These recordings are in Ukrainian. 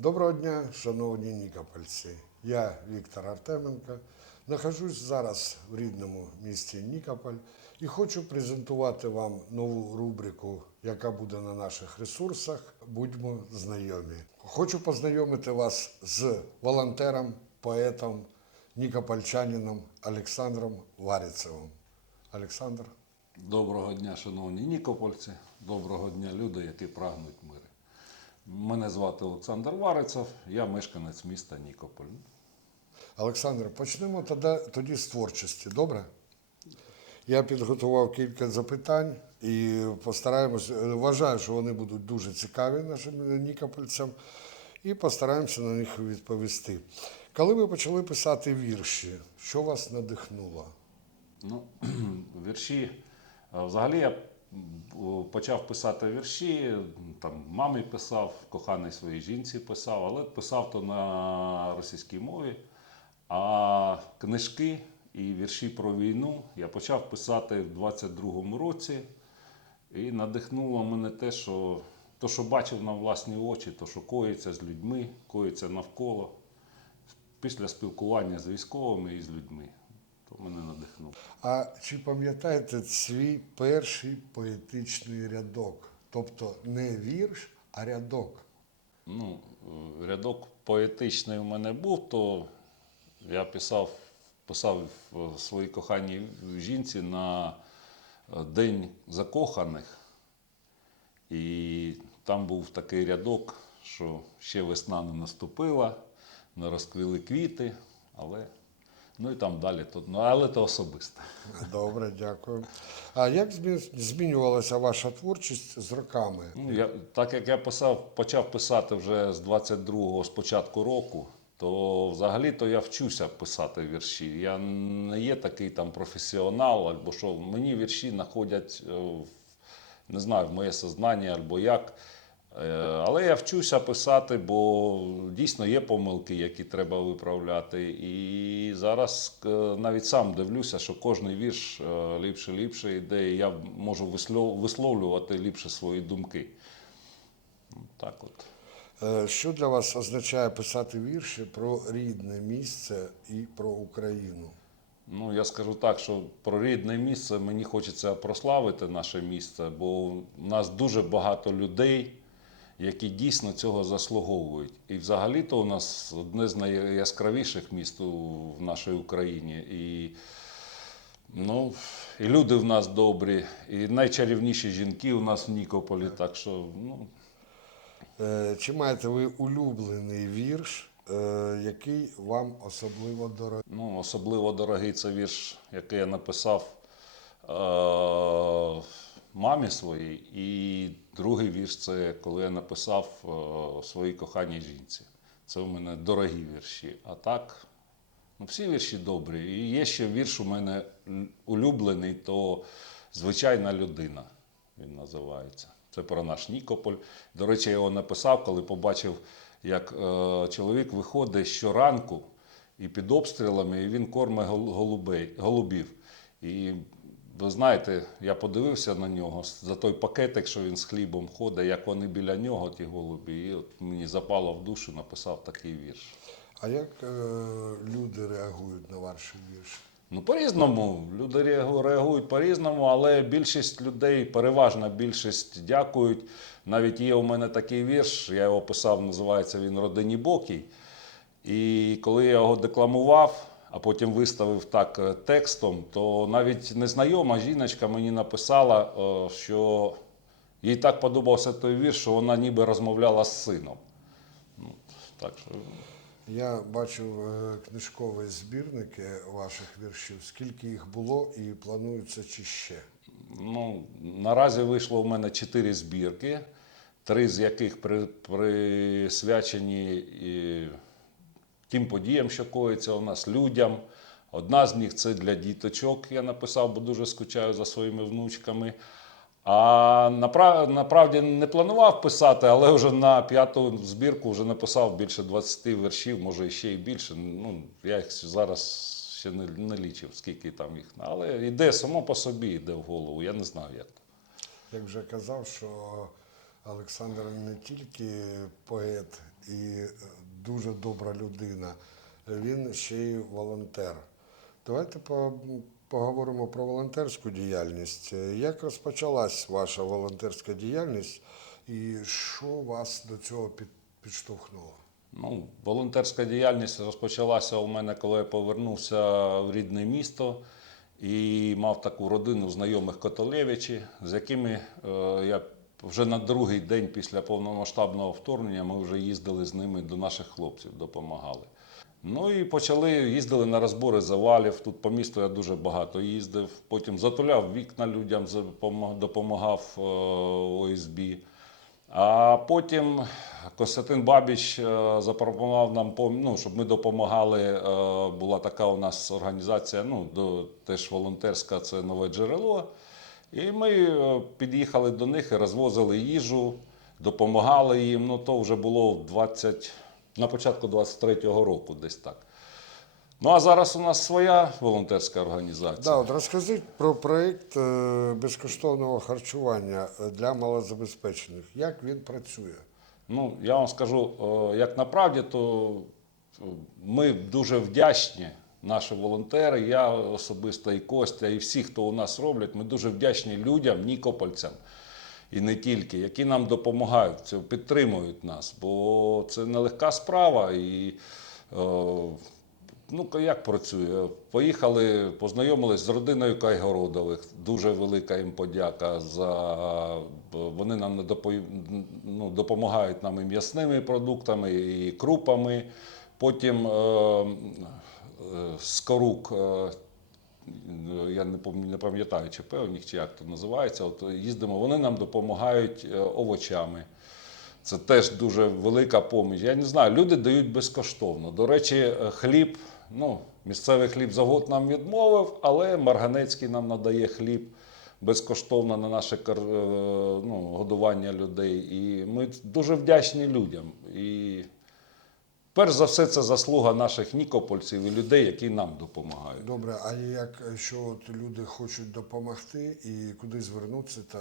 Доброго дня, шановні нікопольці. Я Віктор Артеменко. Нахожусь зараз в рідному місті Нікополь і хочу презентувати вам нову рубрику, яка буде на наших ресурсах. Будьмо знайомі. Хочу познайомити вас з волонтером, поетом, нікопольчанином Олександром Варіцевим. Олександр, Доброго дня, шановні нікопольці. Доброго дня, люди, які прагнуть. Мене звати Олександр Варицев, я мешканець міста Нікополь. Олександр, почнемо тоді, тоді з творчості, добре? Я підготував кілька запитань і постараємось, вважаю, що вони будуть дуже цікаві нашим нікопольцям, і постараємося на них відповісти. Коли ви почали писати вірші, що вас надихнуло? Ну, вірші. Взагалі я почав писати вірші, там мамі писав, коханій своїй жінці писав, але писав то на російській мові. А книжки і вірші про війну я почав писати в 22-му році. І надихнуло мене те, що то, що бачив на власні очі, то, що коїться з людьми, коїться навколо. Після спілкування з військовими і з людьми. То мене надихнуло. А чи пам'ятаєте свій перший поетичний рядок? Тобто не вірш, а рядок. Ну, е, рядок поетичний у мене був, то я писав, писав в своїй коханій жінці на е, День закоханих. І там був такий рядок, що ще весна не наступила, не розквіли квіти, але ну і там далі, то, ну, але то особисте. Добре, дякую. А як змінювалася ваша творчість з роками? Ну, я, так як я писав, почав писати вже з 22-го, з початку року, то взагалі-то я вчуся писати вірші. Я не є такий там професіонал, або що мені вірші знаходять, е, в- не знаю, в моє сознання або як. Е, Але я вчуся писати, бо дійсно є помилки, які треба виправляти. І зараз е, навіть сам дивлюся, що кожний вірш е, ліпше ліпше йде, і я можу вислов- висловлювати ліпше свої думки. Так от. Що для вас означає писати вірші про рідне місце і про Україну? Ну, я скажу так, що про рідне місце мені хочеться прославити наше місце, бо у нас дуже багато людей, які дійсно цього заслуговують. І взагалі-то у нас одне з найяскравіших міст в нашій Україні. І, ну, і люди в нас добрі, і найчарівніші жінки у нас в Нікополі. Так що, ну, Е, Чи маєте ви улюблений вірш, е, який вам особливо дорогий? Ну, особливо дорогий це вірш, який я написав е- мамі своїй. І другий вірш це коли я написав е- своїй коханій жінці. Це у мене дорогі вірші. А так, ну, всі вірші добрі. І є ще вірш у мене улюблений, то звичайна людина. Він називається. Це про наш Нікополь. До речі, я його написав, коли побачив, як е, чоловік виходить щоранку і під обстрілами, і він корме голубей, голубів. І ви знаєте, я подивився на нього за той пакетик, що він з хлібом ходить, як вони біля нього, ті голубі. І от мені запало в душу, написав такий вірш. А як е, люди реагують на ваші вірші? Ну, по-різному. Люди реагують по-різному, але більшість людей, переважна більшість дякують. Навіть є у мене такий вірш, я його писав, називається він Родині Бокій. І коли я його декламував, а потім виставив так е, текстом, то навіть незнайома жіночка мені написала, е, що їй так подобався той вірш, що вона ніби розмовляла з сином. Ну, так що Я бачив е, книжкові збірники ваших віршів. Скільки їх було і планується чи ще? Ну, наразі вийшло у мене чотири збірки, три з яких присвячені тим подіям, що коїться у нас, людям. Одна з них це для діточок. Я написав, бо дуже скучаю за своїми внучками. А направ, направді не планував писати, але вже на п'яту збірку вже написав більше 20 віршів, може ще й більше. Ну, я їх зараз ще не, не лічив, скільки там їх. Але йде само по собі, йде в голову. Я не знаю, як. Як вже казав, що Олександр не тільки поет і дуже добра людина. Він ще й волонтер. Давайте поговоримо про волонтерську діяльність. Як розпочалась ваша волонтерська діяльність і що вас до цього підштовхнуло? Ну, волонтерська діяльність розпочалася у мене, коли я повернувся в рідне місто і мав таку родину знайомих Котолевичі, з якими е, я вже на другий день після повномасштабного вторгнення ми вже їздили з ними до наших хлопців, допомагали. Ну і почали їздили на розбори завалів. Тут по місту я дуже багато їздив. Потім затуляв вікна людям, допомагав е, ОСБ. А потім Костянтин Бабіч е, запропонував нам, ну, щоб ми допомагали. е, Була така у нас організація, ну, теж волонтерська, це нове джерело. І ми е, під'їхали до них розвозили їжу, допомагали їм. Ну, то вже було 20, на початку 23-го року, десь так. Ну а зараз у нас своя волонтерська організація. Да, от розкажіть про проєкт е, безкоштовного харчування е, для малозабезпечених. Як він працює? Ну, я вам скажу, як направді, то е, ми дуже вдячні, наші волонтери, я особисто і Костя, і всі, хто у нас роблять, ми дуже вдячні людям, нікопольцям. І не тільки, які нам допомагають, підтримують нас, бо це нелегка справа. І е, ну, як працює? Поїхали, познайомились з родиною Кайгородових. Дуже велика їм подяка за вони нам ну, допомагають нам і м'ясними продуктами, і крупами. Потім е, Скорук. Е, я не пам'ятаю, чи певніх, чи як то називається. От їздимо, вони нам допомагають е, овочами. Це теж дуже велика поміч. Я не знаю, люди дають безкоштовно. До речі, е, хліб, ну, місцевий хліб завод нам відмовив, але Марганецький нам надає хліб безкоштовно на наше ну, годування людей. І ми дуже вдячні людям. І перш за все, це заслуга наших нікопольців і людей, які нам допомагають. Добре, а як що от люди хочуть допомогти і куди звернутися та,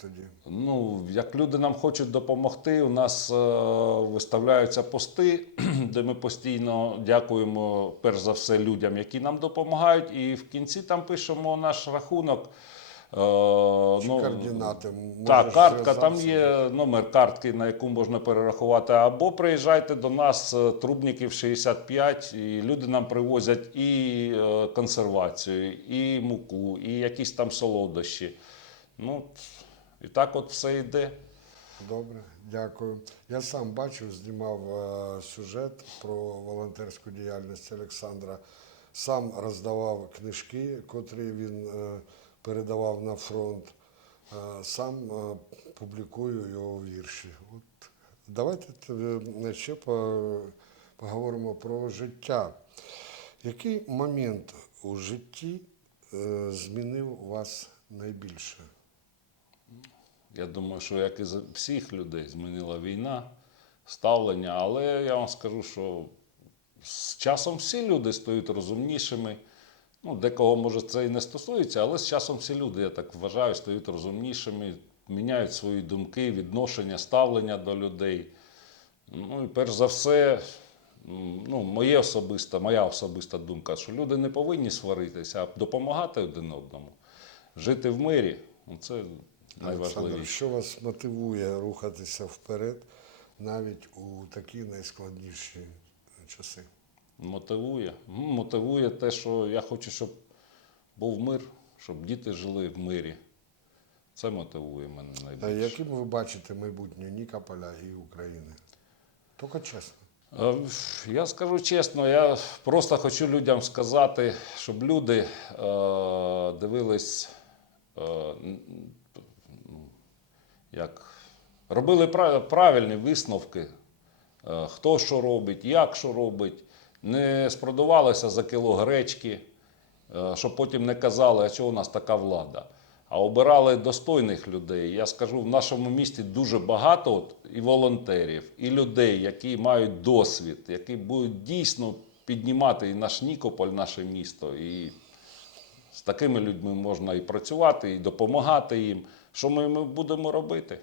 тоді? Ну, як люди нам хочуть допомогти, у нас е, виставляються пости, де ми постійно дякуємо перш за все людям, які нам допомагають, і в кінці там пишемо наш рахунок. Е, Чи координати? Так, картка, там є номер картки, на яку можна перерахувати. Або приїжджайте до нас, е, Трубників 65, і люди нам привозять і е, консервацію, і муку, і якісь там солодощі. Ну, і так от все йде. Добре, дякую. Я сам бачив, знімав е, сюжет про волонтерську діяльність Олександра. Сам роздавав книжки, котрі він е, передавав на фронт. Е, сам е, публікую його вірші. От давайте т- ще поговоримо про життя. Який момент у житті е, змінив вас найбільше? Я думаю, що як і всіх людей змінила війна, ставлення, але я вам скажу, що з часом всі люди стають розумнішими. Ну, декого, може, це і не стосується, але з часом всі люди, я так вважаю, стають розумнішими, міняють свої думки, відношення, ставлення до людей. Ну і перш за все, ну, моє особиста, моя особиста думка, що люди не повинні сваритися, а допомагати один одному, жити в мирі. Ну, Це найважливіше. що вас мотивує рухатися вперед навіть у такі найскладніші часи? Мотивує. Мотивує те, що я хочу, щоб був мир, щоб діти жили в мирі. Це мотивує мене найбільше. А яким ви бачите майбутнє Нікополя і України? Тільки чесно. Е, Я скажу чесно, я просто хочу людям сказати, щоб люди е, дивились, е, як, робили правильні висновки, е, хто що робить, як що робить, не спродавалися за кіло гречки, е, щоб потім не казали, а чого у нас така влада. А обирали достойних людей. Я скажу, в нашому місті дуже багато от, і волонтерів, і людей, які мають досвід, які будуть дійсно піднімати і наш Нікополь, наше місто. І з такими людьми можна і працювати, і допомагати їм. Що ми, ми будемо робити?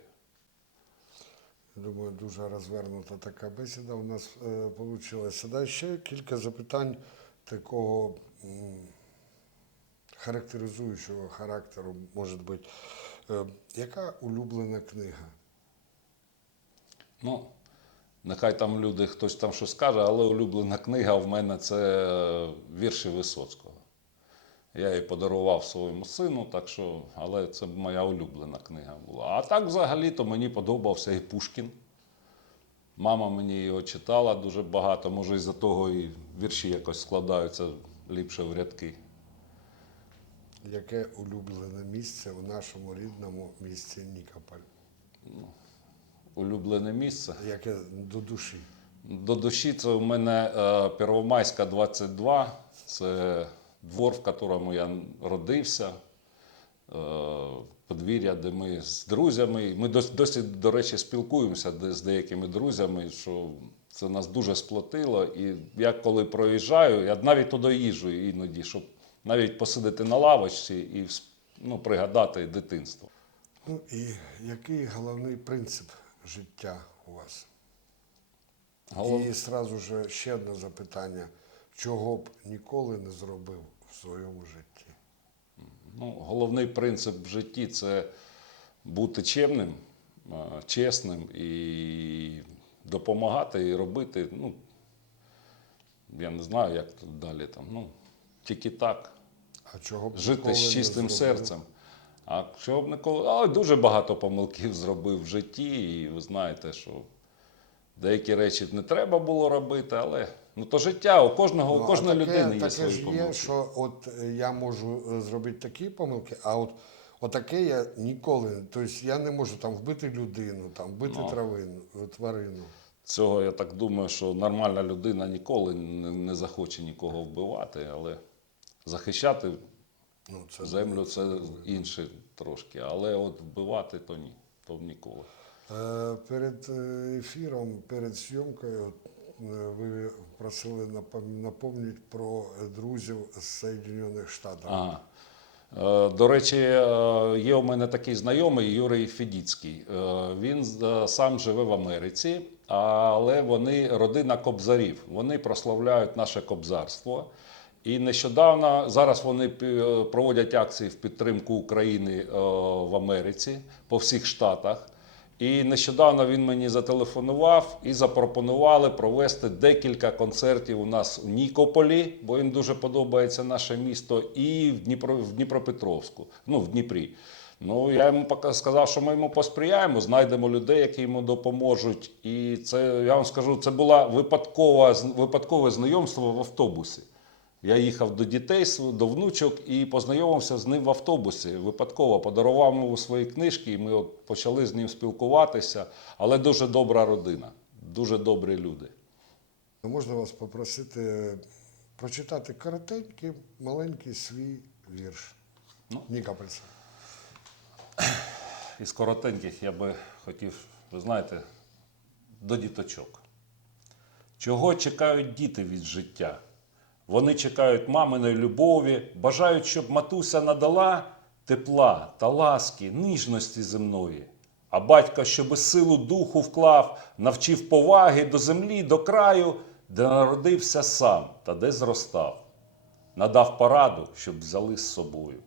Думаю, дуже розвернута така бесіда у нас е, вийшла. Да, ще кілька запитань такого характеризуючого характеру, може бути. Е, яка улюблена книга? Ну, нехай там люди, хтось там щось скаже, але улюблена книга в мене це е, вірші Висоцького. Я її подарував своєму сину, так що, але це моя улюблена книга була. А так взагалі-то мені подобався і Пушкін. Мама мені його читала дуже багато, може, із-за того і вірші якось складаються ліпше в рядки. Яке улюблене місце у нашому рідному місті Нікополь? Улюблене місце. Яке до душі? До душі це у мене е, Первомайська 22. Це двор, в якому я родився. Е, подвір'я, де ми з друзями. Ми досі, до речі, спілкуємося з деякими друзями, що це нас дуже сплотило. І я коли проїжджаю, я навіть туди їжджу іноді, щоб навіть посидити на лавочці і ну, пригадати дитинство. Ну і який головний принцип життя у вас? Голов- І сразу же ще одне запитання: чого б ніколи не зробив в своєму житті? Ну, головний принцип в житті це бути чемним, чесним і допомагати і робити. Ну, я не знаю, як тут далі там. Ну, тільки так. А чого б Жити з чистим серцем. А чого б ніколи. Але дуже багато помилків зробив в житті, і ви знаєте, що деякі речі не треба було робити, але ну, то життя, у кожного, Ну, у кожної таке, людини є таке свої ж є, що от е, я можу е, зробити такі помилки, а от отаке я ніколи. Тобто я не можу там вбити людину, там вбити Ну. травину, е, тварину. Цього я так думаю, що нормальна людина ніколи не, не захоче нікого вбивати, але захищати Ну, це землю це інше трошки. Але от вбивати то ні, то ніколи. Перед ефіром, перед зйомкою, ви просили напом- напомнити про е, друзів з Соєдинених Штатів. Ага. Е, До речі, е, є у мене такий знайомий Юрій Федіцький. Е, Він е, сам живе в Америці, але вони родина кобзарів. Вони прославляють наше кобзарство. І нещодавно зараз вони проводять акції в підтримку України е, в Америці по всіх штатах. І нещодавно він мені зателефонував і запропонували провести декілька концертів у нас у Нікополі, бо їм дуже подобається наше місто, і в, Дніпро, в Дніпропетровську, ну в Дніпрі. Ну, я йому сказав, що ми йому посприяємо, знайдемо людей, які йому допоможуть. І це я вам скажу, це було випадкове, випадкове знайомство в автобусі. Я їхав до дітей, до внучок і познайомився з ним в автобусі. Випадково подарував йому свої книжки, і ми от почали з ним спілкуватися. Але дуже добра родина, дуже добрі люди. Можна вас попросити прочитати коротенький, маленький свій вірш. Ну. Нікопольця. Із коротеньких я би хотів, ви знаєте, до діточок. Чого чекають діти від життя? Вони чекають маминої любові, бажають, щоб матуся надала тепла та ласки, ніжності земної. А батько, щоби силу духу вклав, навчив поваги до землі, до краю, де народився сам та де зростав надав пораду, щоб взяли з собою.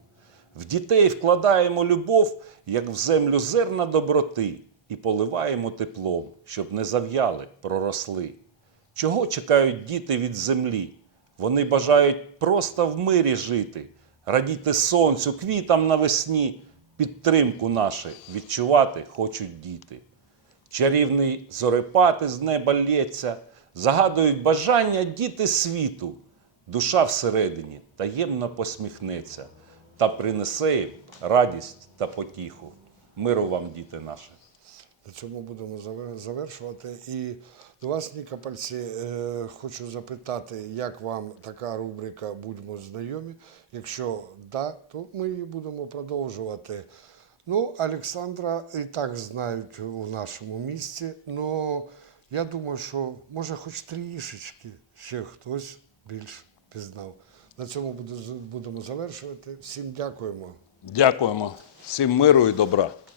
В дітей вкладаємо любов, як в землю зерна доброти, і поливаємо теплом, щоб не зав'яли, проросли. Чого чекають діти від землі? Вони бажають просто в мирі жити, радіти сонцю, квітам навесні, підтримку нашу відчувати хочуть діти. Чарівний зорепад із неба лється, загадують бажання діти світу. Душа всередині таємно посміхнеться та принесе їм радість та потіху. Миру вам, діти наші. На цьому будемо завершувати. І до вас, Нікопольці, е, хочу запитати, як вам така рубрика Будьмо знайомі. Якщо да, то ми її будемо продовжувати. Ну, Олександра і так знають у нашому місті, але я думаю, що може хоч трішечки ще хтось більш пізнав. На цьому будемо завершувати. Всім дякуємо. Дякуємо всім миру і добра.